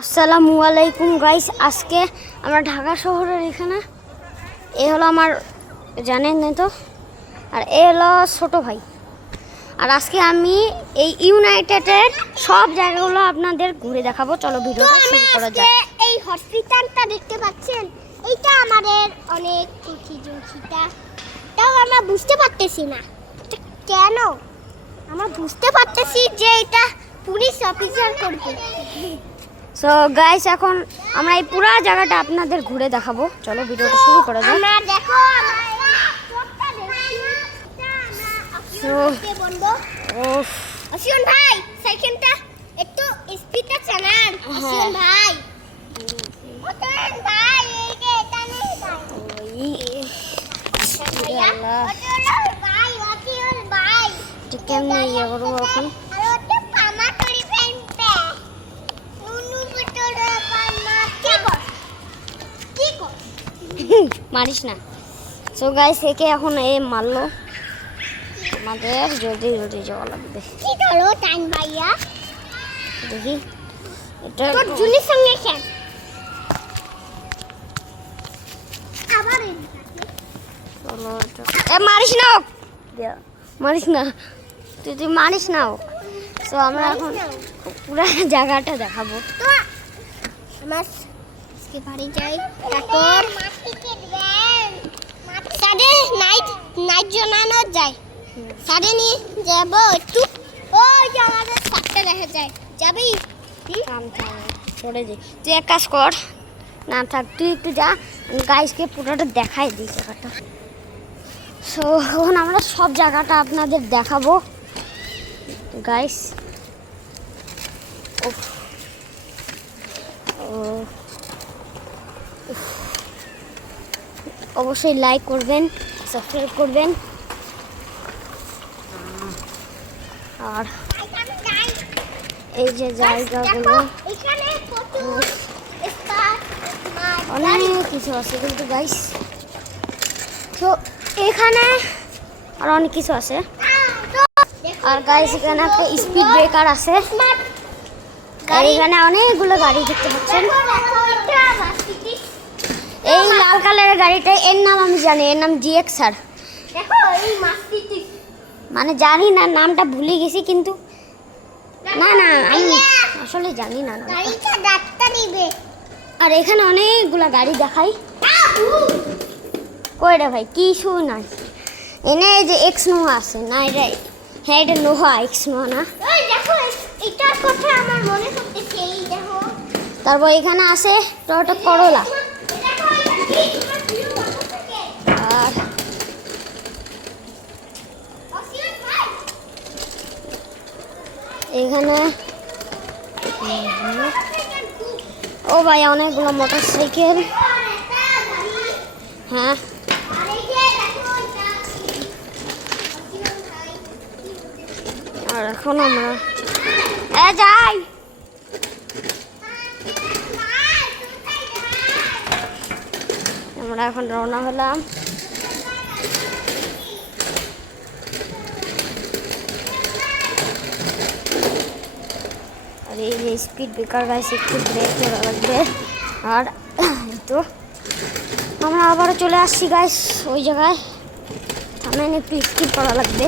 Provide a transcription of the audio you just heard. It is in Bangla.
আসসালামু আলাইকুম গাইস, আজকে আমরা ঢাকা শহরের এখানে এ হলো আমার জানেন না তো, আর এ হলো ছোট ভাই। আর আজকে আমি এই ইউনাইটেডের সব জায়গাগুলো আপনাদের ঘুরে দেখাবো। চলো ভিডিওটা শুরু করা যাক। এই হসপিটালটা দেখতে পাচ্ছেন, এইটা আমাদের অনেক ঝুঁকিটা, তাও আমরা বুঝতে পারতেছি না এটা কেন। আমরা বুঝতে পারতেছি যে এটা পুলিশ অফিসার করবে। সো গাইস, এখন আমরা এই পুরো জায়গাটা আপনাদের ঘুরে দেখাবো। চলো ভিডিওটা শুরু করা যাক। আমরা দেখো অসিয়ন ভাই সাইকেলটা একটু স্পিডে চালান। অসিয়ন ভাই অসিয়ন ভাই এইকে এটা নেই ভাই আল্লাহ, ভাই অসিয়ন ভাই এটা কেমনে ইয়ে করবো এখন? আর ওটা পামা করি ফেলতে নুনু ভিতরে পামা কি কর মারিস না। সো গাইস, একে এখন এ মারলো, আমাদের জলদি জলদি যাওয়া লাগবে। কি ধরো টাইম ভাইয়া, দেখি এটা তোর জুনির সঙ্গে খেল আবার চলো এ মারিস না ওকে। মারিস না, তুই মারিস না ওকে। সো আমরা এখন পুরো জায়গাটা দেখাবো। তো আমার আজকে বাড়ি যাই, তারপর সাড়ে নাইট জানানো যায়, সাড়ে নিয়ে যাবো একটু। ওই যে আমাদের সাতটা দেখা যায়, যাবি? সরে যাই, তুই এক কাজ কর, না থাক তুই একটু যা, আমি গাইসকে পুরোটা দেখাই দিই জায়গাটা। সো এখন আমরা সব জায়গাটা আপনাদের দেখাবো গাইস। অবশ্যই লাইক করবেন, সাবস্ক্রাইব করবেন, আর এই যে জায়গাগুলো এখানে প্রচুর স্পার্ক অনেক কিছু আছে কিন্তু গাইস। তো এখানে আর অনেক কিছু আছে। আর গাইস এখানে একটা স্পিড ব্রেকার আছে, আর এখানে অনেকগুলো গাড়ি দেখতে পাচ্ছেন। এই লাল কালারের গাড়িটা, এর নাম আমি জানি, এর নাম GX-R। দেখো এই মাস্তিটি, মানে জানি না, নামটা ভুলে গেছি, কিন্তু না না আমি আসলে জানি না নামটা। গাড়িটা ডাক্তার নিবে। আর এখানে অনেকগুলো গাড়ি দেখাই। কই রে ভাই, কি শু নাই এনে এই যে X নোহা আছে না, এটা হ্যাঁ এটা নোহা, X নোহা না। ওই দেখো এটার কথা আমার মনে পড়তেছে, এই দেখো। তারপর এখানে আছে টয়োটা করোলা। দেখো এটা কি তোমার ভিডিও করতেছে আর অসিয়ন ভাই, এখানে ও ভাই অনেকগুলো মোটরসাইকেল। হ্যাঁ, আর এই যে দেখো এটা অসিয়ন ভাই। আর এখন আমরা যাই। আমরা এখন রওনা হলাম। আর এই যে স্পিড ব্রেকার গাইস, একটু ব্রেক করা লাগবে। আর এই তো আমরা আবারও চলে আসছি গাইস ওই জায়গায়, থামেন একটু স্কিপ করা লাগবে।